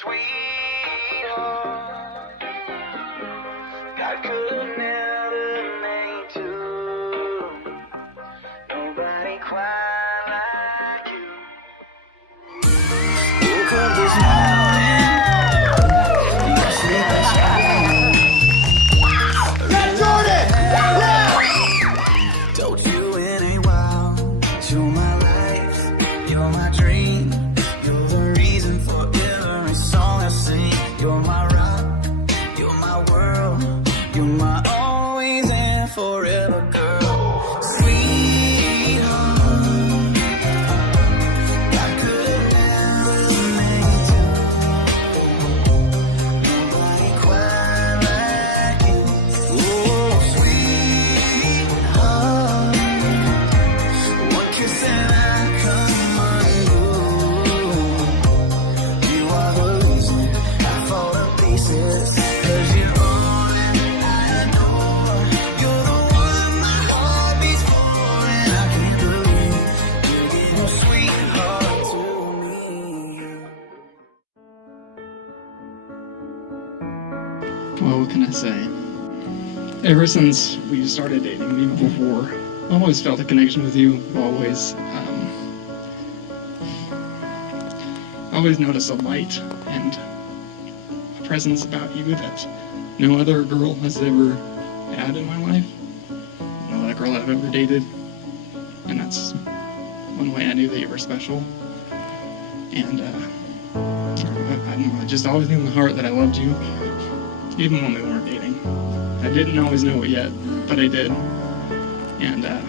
Sweetheart, God could never make two. Nobody quite like you. Woke up this morning, you're sleeping strong. Yeah, Jordan! Told you it ain't wild. You're my life, you're my dream. You're the reason for every song I sing. You're my rock, you're my world. You're my always and forever girl. Sweetheart, I could never make you. Nobody quite like you. Oh, sweetheart, one kiss and I come unglued. You are the reason I fall to pieces. 'Cause you're all that I adore. You're the one my heart beats for, and I can't believe you gave your sweetheart to me. Well, what can I say? Ever since we started dating, even before, I've always felt a connection with you. Always, always noticed a light and a presence about you that no other girl has ever had in my life. No other girl I've ever dated, and that's one way I knew that you were special. And I don't know, I just always knew in my heart that I loved you. Even when we weren't dating. I didn't always know it yet, but I did. And I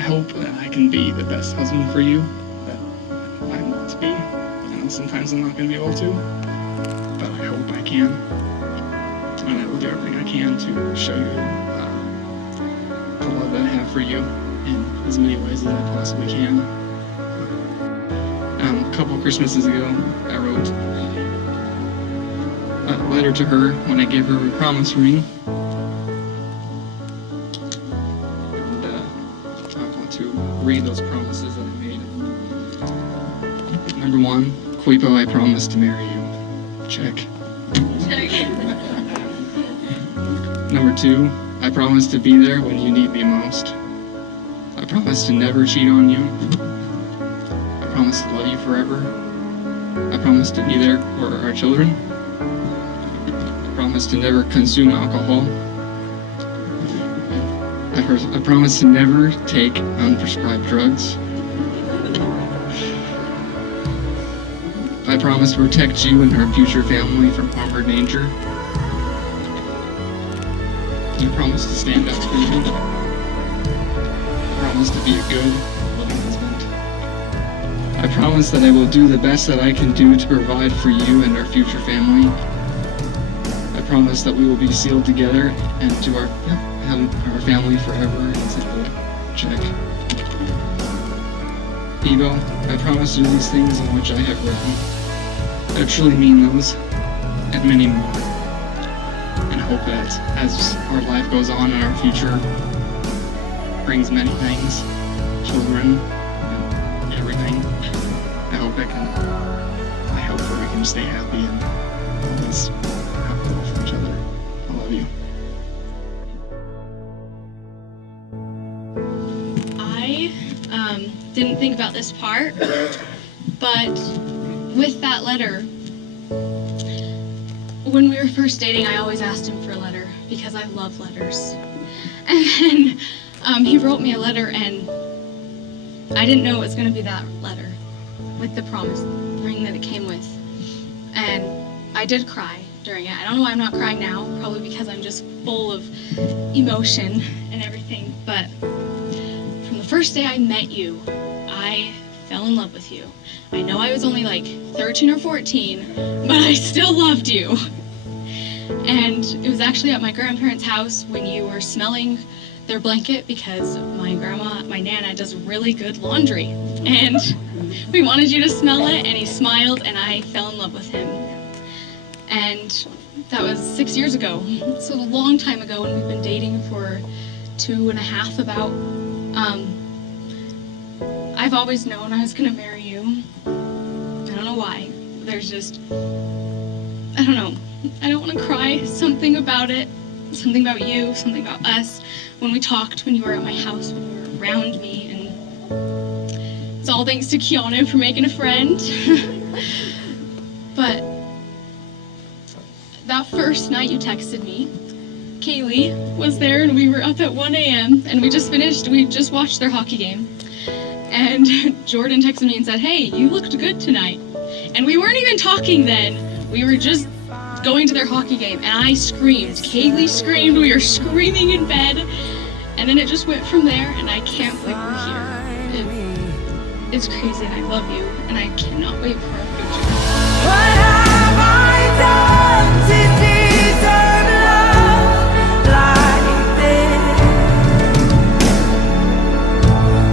hope that I can be the best husband for you that I want to be. I know sometimes I'm not going to be able to, but I hope I can. And I will do everything I can to show you the love that I have for you in as many ways as I possibly can. A couple Christmases ago, I wrote a letter to her when I gave her a promise ring. And I want to read those promises that I made. Number 1, Quipo, I promise to marry you. Check. Number 2, I promise to be there when you need me most. I promise to never cheat on you. I promise to love you forever. I promise to be there for our children. I promise to never consume alcohol. I promise to never take unprescribed drugs. I promise to protect you and our future family from harm or danger. I promise to stand up for you. I promise to be a good, loving husband. I promise that I will do the best that I can do to provide for you and our future family. I promise that we will be sealed together and to our family forever. And simple. Check. Evo, I promise to do these things in which I have written. I truly mean those, and many more. And hope that as our life goes on and our future brings many things, children, and everything, I hope that we can stay happy and always have love for each other. I love you. I didn't think about this part, but with that letter, when we were first dating, I always asked him for a letter because I love letters. And then he wrote me a letter, and I didn't know it was going to be that letter with the promise ring that it came with. And I did cry during it. I don't know why I'm not crying now, probably because I'm just full of emotion and everything. But from the first day I met you, I fell in love with you. I know I was only like 13 or 14, but I still loved you. And it was actually at my grandparents' house when you were smelling their blanket, because my Nana does really good laundry. And we wanted you to smell it, and he smiled, and I fell in love with him. And that was 6 years ago. So a long time ago, and we've been dating for 2.5 about. I've always known I was gonna marry you. I don't know why. There's just, I don't know. I don't want to cry. Something about it. Something about you. Something about us. When we talked, when you were at my house, when you were around me. And it's all thanks to Keanu for making a friend. But that first night you texted me, Kaylee was there and we were up at 1 a.m. and we just watched their hockey game. And Jordan texted me and said, hey, you looked good tonight. And we weren't even talking then. We were just going to their hockey game. And I screamed. Kaylee screamed. We were screaming in bed. And then it just went from there. And I can't believe we're here. It's crazy and I love you. And I cannot wait for our future. What have I done to deserve love like this?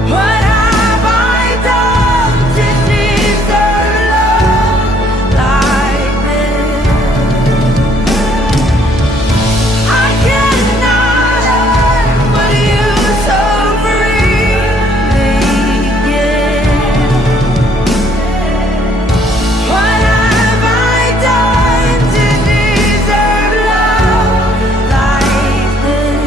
What have I done to deserve love like this? I cannot earn what you so freely give. What have I done to deserve love like this?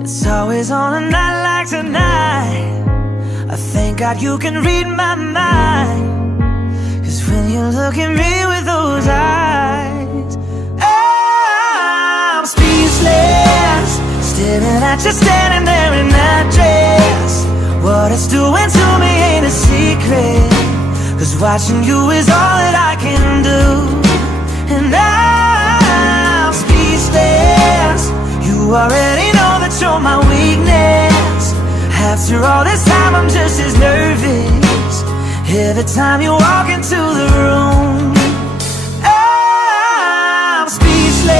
It's always on a night like tonight. I thank God you can read my mind. 'Cause when you look at me with those eyes, I'm speechless, staring at you standing there in that dress. What it's doing to me ain't a secret, 'cause watching you is all that I can do. And I'm speechless. You already know that you're my weakness. After all this time I'm just as nervous every time you walk into the room. I'm speechless.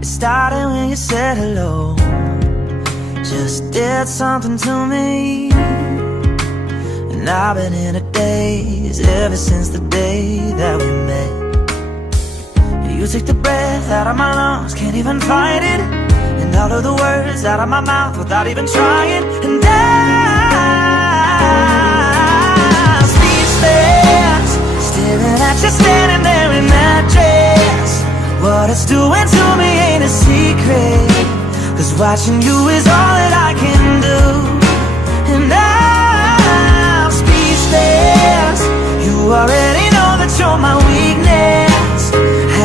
It started when you said hello, just did something to me. And I've been in a daze ever since the day that we met. You took the breath out of my lungs, can't even fight it. And all of the words out of my mouth without even trying. And I'm speechless, staring at you standing there in that dress. What it's doing to me ain't a secret, 'cause watching you is all that I can do. And I'm speechless. You already know that you're my weakness.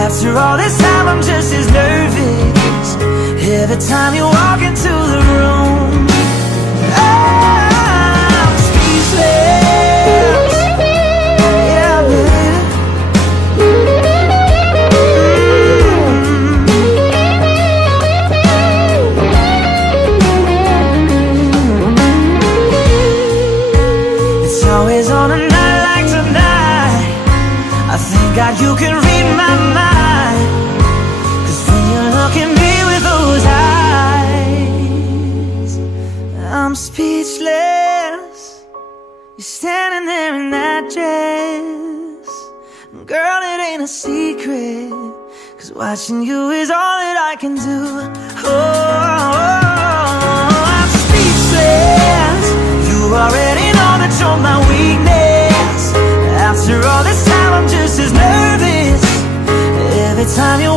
After all this time I'm just as nervous every time you walk into the room. I'm speechless. Yeah, baby. always on a night like tonight, I thank God you can read my mind. 'Cause when you look at me with those eyes, I'm speechless. You're standing there in that dress, girl, it ain't a secret, 'cause watching you is all that I can do. Oh, I'm speechless. You already know that you're my weakness. After all this time, I'm just as nervous every time you